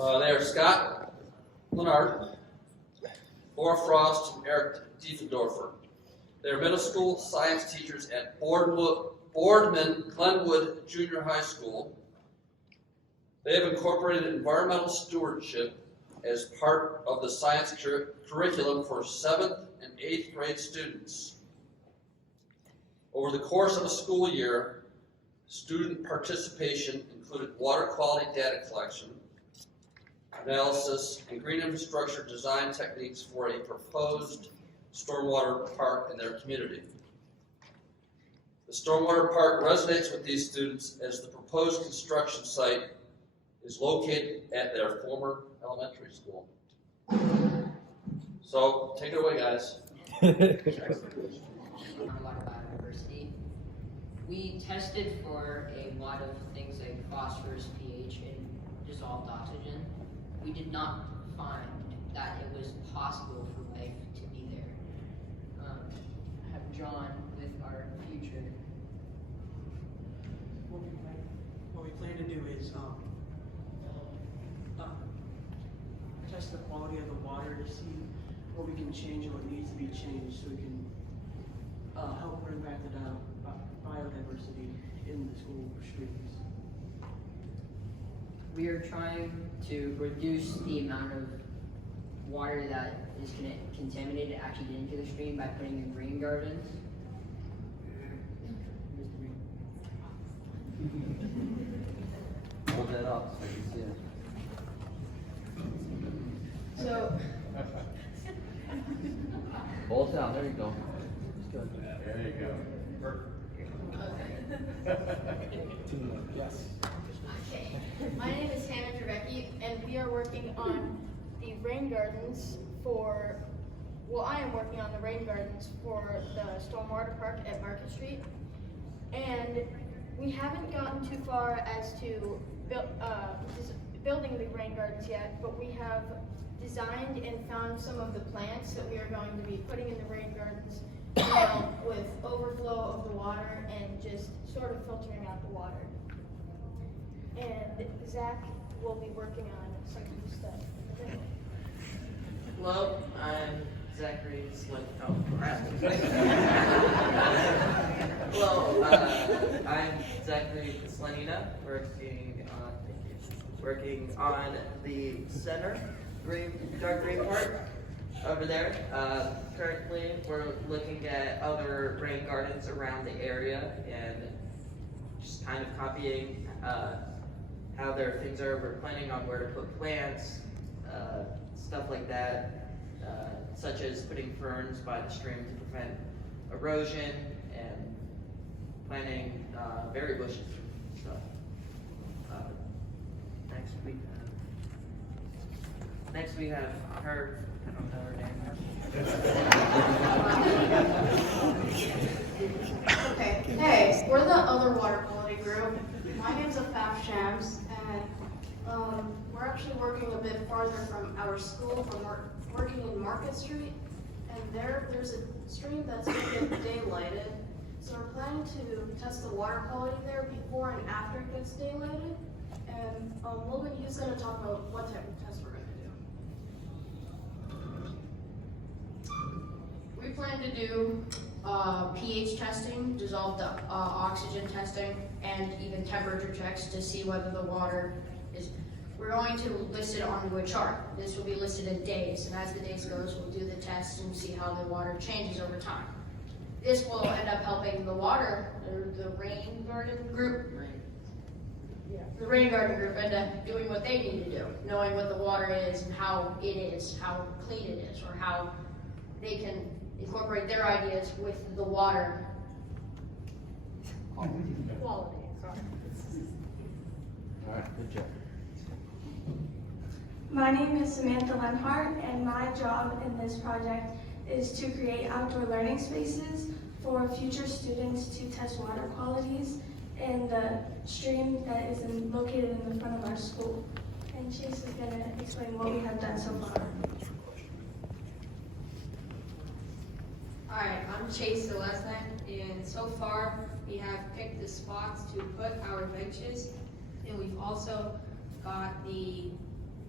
They are Scott Leonard, Laura Frost, and Eric Diefendorfer. They are middle school science teachers at Boardman Glenwood Junior High School. They have incorporated environmental stewardship as part of the science curriculum for 7th and 8th grade students. Over the course of a school year, student participation included water quality data collection, analysis, and green infrastructure design techniques for a proposed stormwater park in their community. The stormwater park resonates with these students as the proposed construction site is located at their former elementary school. So, take it away, guys. Biodiversity. We tested for a lot of things like phosphorus, pH, and dissolved oxygen. We did not find that it was possible for life to be there. I have John with our future. What we plan to do is test the quality of the water to see what we can change and what needs to be changed so we can help bring back the biodiversity in the school streams. We are trying to reduce the amount of water that is contaminated actually get into the stream by putting in rain gardens. Hold that up so you can see it. So, Hold it down, there you go. There you go. Yes. Okay, my name is Hannah Dravecki, and we are working on the rain gardens for, I am working on the rain gardens for the Stormwater Park at Market Street. And we haven't gotten too far as to building the rain gardens yet, but we have designed and found some of the plants that we are going to be putting in the rain gardens to help with overflow of the water and just sort of filtering out the water. And Zach will be working on some new stuff. Hello, I'm Zachary Hello, I'm Zachary Slanina, working on the center dark green part over there. Currently, we're looking at other rain gardens around the area and just kind of copying how their things are. We're planning on where to put plants, stuff like that, such as putting ferns by the stream to prevent erosion and planting berry bushes and stuff. Next we have her. I don't know her name. Okay. Hey, we're the other water quality group. My name's Afaf Shams, and we're actually working a bit farther from our school. We're working in Market Street, and there's a stream that's going to get daylighted. So we're planning to test the water quality there before and after it gets daylighted. And Logan, he's going to talk about what type of test we're going to do. We plan to do pH testing, dissolved oxygen testing, and even temperature checks to see whether the water is. We're going to list it onto a chart. This will be listed in days, and as the days goes, we'll do the test and see how the water changes over time. This will end up helping the rain garden group end up doing what they need to do, knowing what the water is and how it is, how clean it is, or how they can incorporate their ideas with the water quality. All right, good job. My name is Samantha Lenhart, and my job in this project is to create outdoor learning spaces for future students to test water qualities in the stream that is located in the front of our school. And Chase is going to explain what we have done so far. Alright, I'm Chase Celeste, and so far we have picked the spots to put our benches, and we've also got the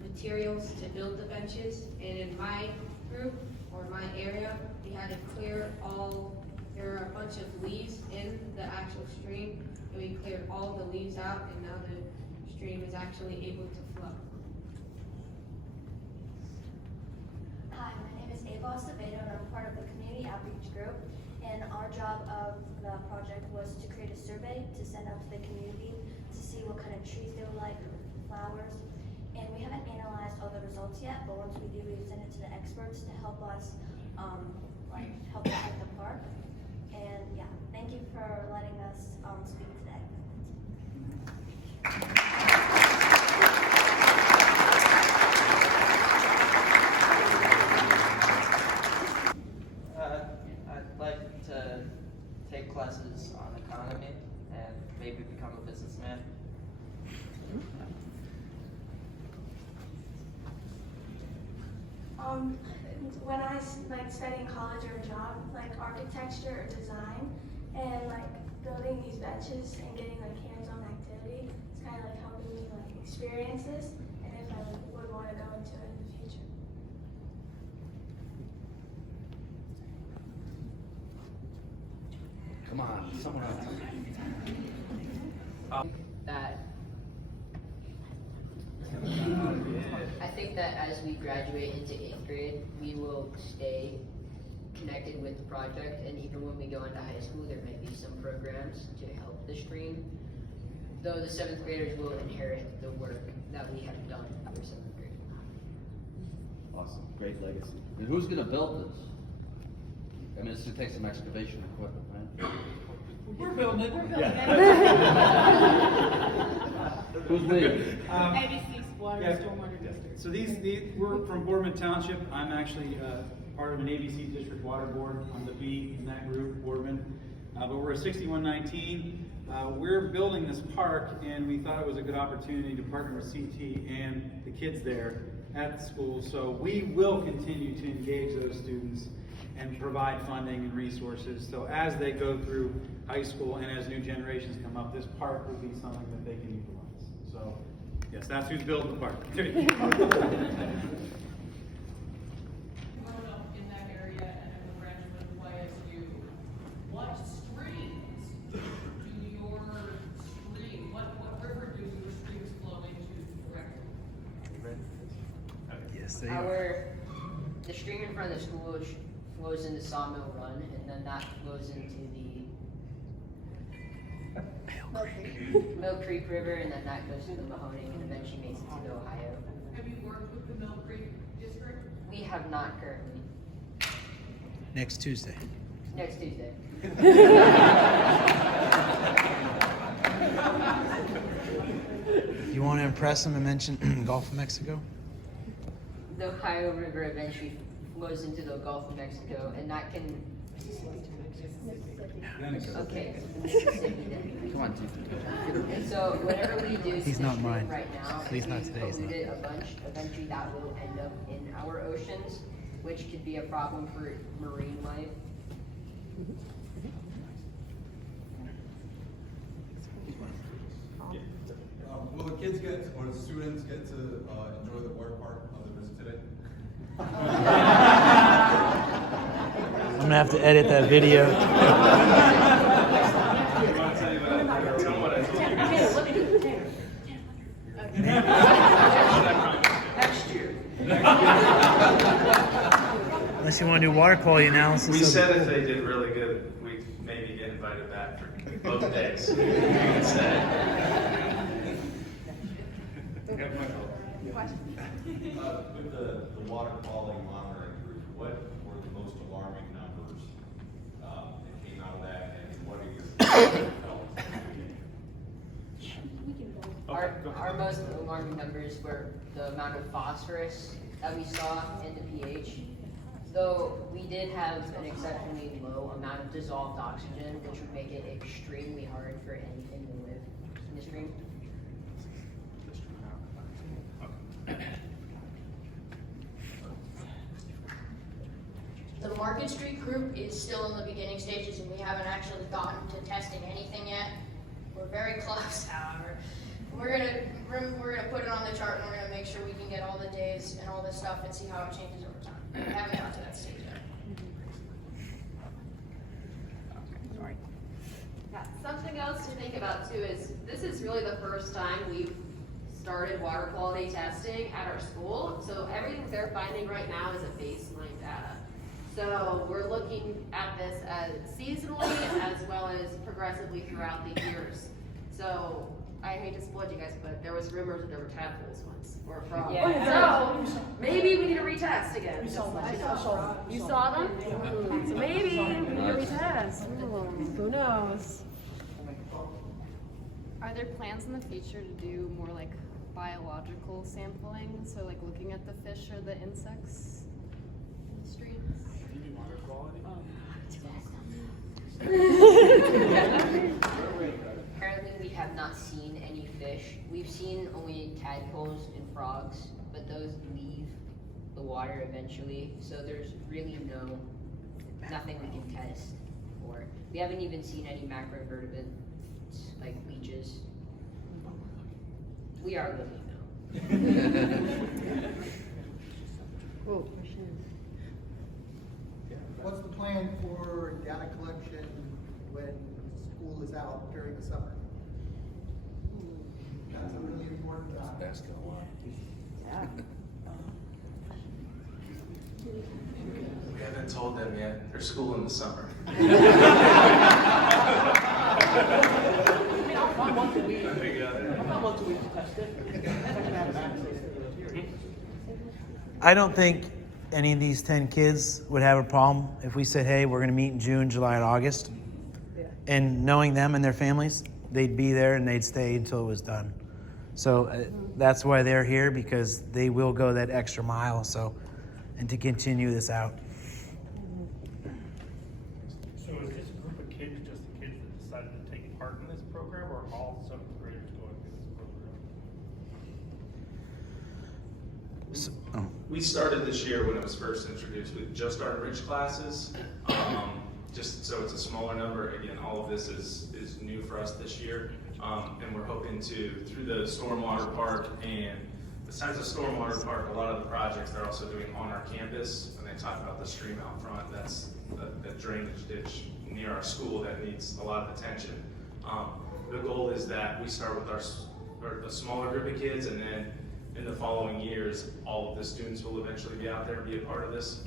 materials to build the benches, and in my group, or my area, we had to clear there were a bunch of leaves in the actual stream, and we cleared all the leaves out, and now the stream is actually able to flow. Hi, my name is Ava Acevedo, and I'm part of the community outreach group. And our job of the project was to create a survey to send out to the community to see what kind of trees they would like, or flowers. And we haven't analyzed all the results yet, but once we do, we send it to the experts to help us, help protect the park. And yeah, thank you for letting us speak today. I'd like to take classes on economy and maybe become a businessman. When I study in college or a job, like architecture or design, and like building these benches and getting like hands-on activity, it's kind of like helping me like experience this, and if I would want to go into it in the future. Come on, someone else. I think that as we graduate into 8th grade, we will stay connected with the project, and even when we go into high school, there might be some programs to help the stream. Though the 7th graders will inherit the work that we have done for 7th grade. Awesome, great legacy. And who's gonna build this? I mean, it's gonna take some excavation equipment, right? We're building it. Who's leading? ABC's water and stormwater district. So we're from Boardman Township. I'm actually part of an ABC district water board. I'm the B in that group, Boardman. But we're a 6119. We're building this park, and we thought it was a good opportunity to partner with CT and the kids there at the school. So we will continue to engage those students and provide funding and resources. So as they go through high school and as new generations come up, this park will be something that they can utilize. So yes, that's who's building the park. Growing up in that area and in the Branchwood YSU, what streams do your stream, what river do your streams flow into directly? Yes, they are. The stream in front of the school flows into Sawmill Run, and then that flows into the Mill Creek River, and then that goes to the Mahoning, and eventually makes it to the Ohio. Have you worked with the Mill Creek district? We have not currently. Next Tuesday. Next Tuesday. You want to impress them and mention Gulf of Mexico? The Ohio River eventually flows into the Gulf of Mexico, and that can. Okay, Mississippi then. Come on, Tifa. And so whatever we do to He's the not stream mine. right now, He's if not we today, he's pollute not. it a bunch, eventually that will end up in our oceans, which could be a problem for marine life. Will the kids get, or the students get to enjoy the water park on the visit today? I'm gonna have to edit that video. Unless you want to do water quality analysis. We said if they did really good, we'd maybe get invited back for both days instead. With the water quality monitoring group, what were the most alarming numbers that came out of that, and what are your Our most alarming numbers were the amount of phosphorus that we saw in the pH. Though we did have an exceptionally low amount of dissolved oxygen, which would make it extremely hard for anything to live in the stream. The Market Street group is still in the beginning stages, and we haven't actually gotten to testing anything yet. We're very close, however. We're gonna put it on the chart and we're gonna make sure we can get all the days and all this stuff and see how it changes over time. We haven't got to that stage yet. Yeah, something else to think about too is this is really the first time we've started water quality testing at our school. So everything they're finding right now is a baseline data. So we're looking at this as seasonally as well as progressively throughout the years. So I hate to spoil you guys, but there was rumors that there were tadpoles once or frogs. Yeah. So maybe we need to retest again. We saw them. Just to let I saw them. You saw them? Yeah. So maybe we need to retest. Who knows? Are there plans in the future to do more like biological sampling? So like looking at the fish or the insects in the streets? Water quality? Apparently we have not seen any fish. We've seen only tadpoles and frogs, but those leave the water eventually. So there's really nothing we can test for. We haven't even seen any macroinvertebrates like leeches. We are looking though. Cool. What's the plan for data collection when school is out during the summer? That's a really important time. That's gonna lie. Yeah. We haven't told them yet. There's school in the summer. Once a week. Once a week to test it. Have access to the materials. I don't think any of these 10 kids would have a problem if we said, hey, we're going to meet in June, July, and August. Yeah. And knowing them and their families, they'd be there and they'd stay until it was done. So that's why they're here, because they will go that extra mile. So, and to continue this out. So is this group of kids just the kids that decided to take part in this program, or all 7th graders going through this program? So, We started this year when it was first introduced with just our enriched classes. Just so it's a smaller number. Again, all of this is new for us this year. And we're hoping to, through the Stormwater Park, and besides the Stormwater Park, a lot of the projects they're also doing on our campus. When they talk about the stream out front, that's the drainage ditch near our school that needs a lot of attention. The goal is that we start with a smaller group of kids, and then in the following years, all of the students will eventually be out there and be a part of this,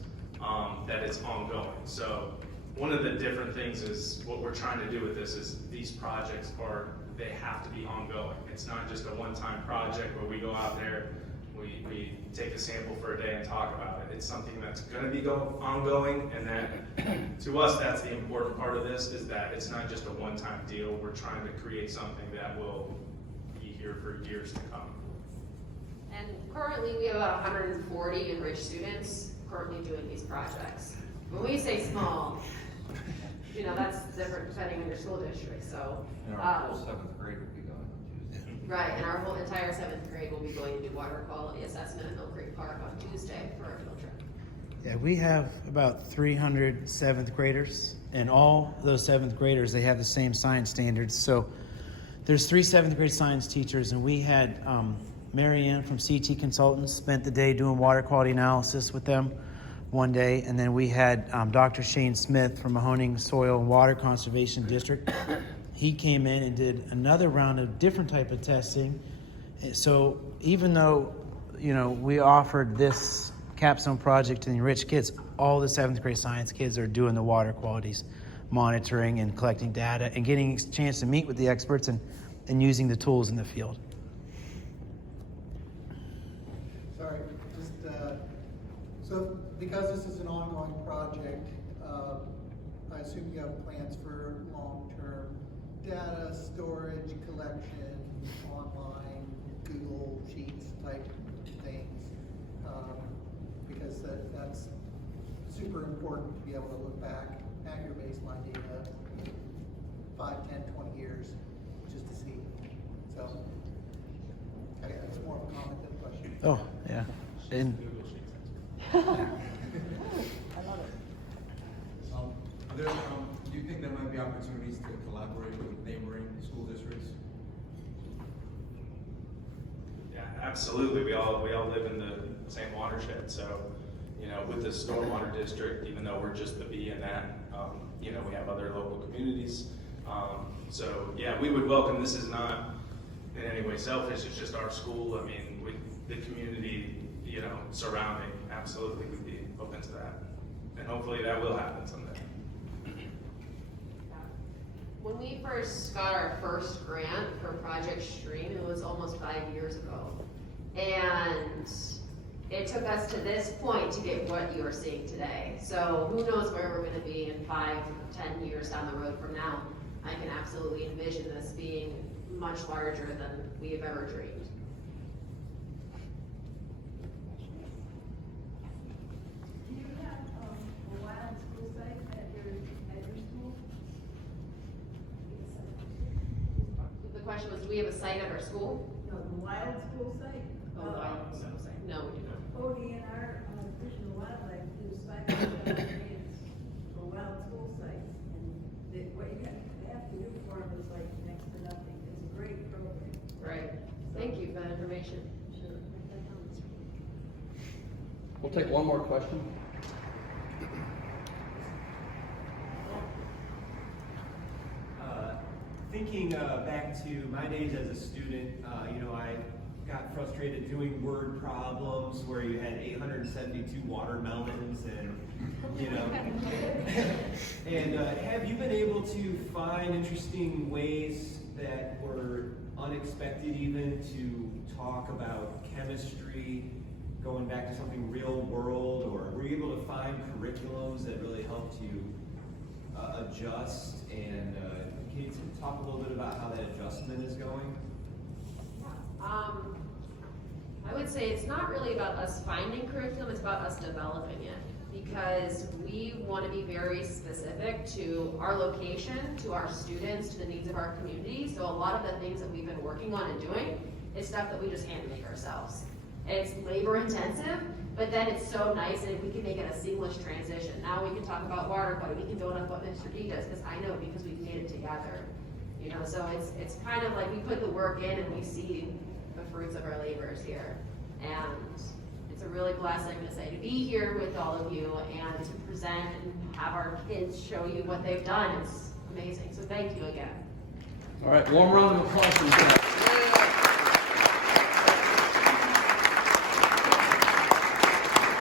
that it's ongoing. So one of the different things is what we're trying to do with this is these projects they have to be ongoing. It's not just a one-time project where we go out there, we take a sample for a day and talk about it. It's something that's gonna be ongoing, and that, to us, that's the important part of this, is that it's not just a one-time deal. We're trying to create something that will be here for years to come. And currently we have about 140 enriched students currently doing these projects. When we say small, that's different depending on your school district, so. And our whole 7th grade will be going on Tuesday. Right, and our whole entire 7th grade will be going to do water quality assessment at Oak Creek Park on Tuesday for our field trip. Yeah, we have about 300 7th graders, and all those 7th graders, they have the same science standards. So there's 3 7th grade science teachers, and we had Mary Ann from CT Consultants spent the day doing water quality analysis with them one day, and then we had Dr. Shane Smith from Mahoning Soil and Water Conservation District. He came in and did another round of different type of testing. So even though, we offered this capstone project to the enriched kids, all the 7th grade science kids are doing the water qualities, monitoring and collecting data and getting a chance to meet with the experts and using the tools in the field. Sorry, just, so because this is an ongoing project, I assume you have plans for long-term data storage, collection, online, Google Sheets type things, because that's super important to be able to look back at your baseline data 5, 10, 20 years just to see. So, it's more of a comment than a question. Oh, yeah. And I love it. Do you think there might be opportunities to collaborate with neighboring school districts? absolutely. We all live in the same watershed. So, you know, with the Stormwater District, even though we're just the B in that, you know, we have other local communities. So yeah, we would welcome. This is not in any way selfish. It's just our school. I mean, with the community, you know, surrounding, absolutely, we'd be open to that, and hopefully that will happen someday. When we first got our first grant for Project Stream, it was almost 5 years ago. And it took us to this point to get what you are seeing today. So who knows where we're gonna be in 5, 10 years down the road from now. I can absolutely envision this being much larger than we have ever dreamed. Do you have a wild school site at your school? The question was, do we have a site at our school? No, the wild school site? Oh, wild school site. No, we do not. Cody and our Fish and Wildlife do site grants for wild school sites. And what you have to do for them is like next to nothing. It's a great program. Right. Thank you for that information. Sure. We'll take one more question. Thinking back to my days as a student, you know, I got frustrated doing word problems where you had 872 watermelons and, you know. And have you been able to find interesting ways that were unexpected even to talk about chemistry, going back to something real world, or were you able to find curriculums that really helped you adjust? And can you talk a little bit about how that adjustment is going? I would say it's not really about us finding curriculum, it's about us developing it. Because we want to be very specific to our location, to our students, to the needs of our community. So a lot of the things that we've been working on and doing is stuff that we just hand make ourselves. It's labor intensive, but then it's so nice, and if we can make it a seamless transition. Now we can talk about water quality, we can build up what Mr. D does, because I know, because we've made it together. You know, so it's kind of like we put the work in and we see the fruits of our labors here. And it's a really blessing to say, to be here with all of you and to present and have our kids show you what they've done. It's amazing. So thank you again. All right, warm round of applause for that.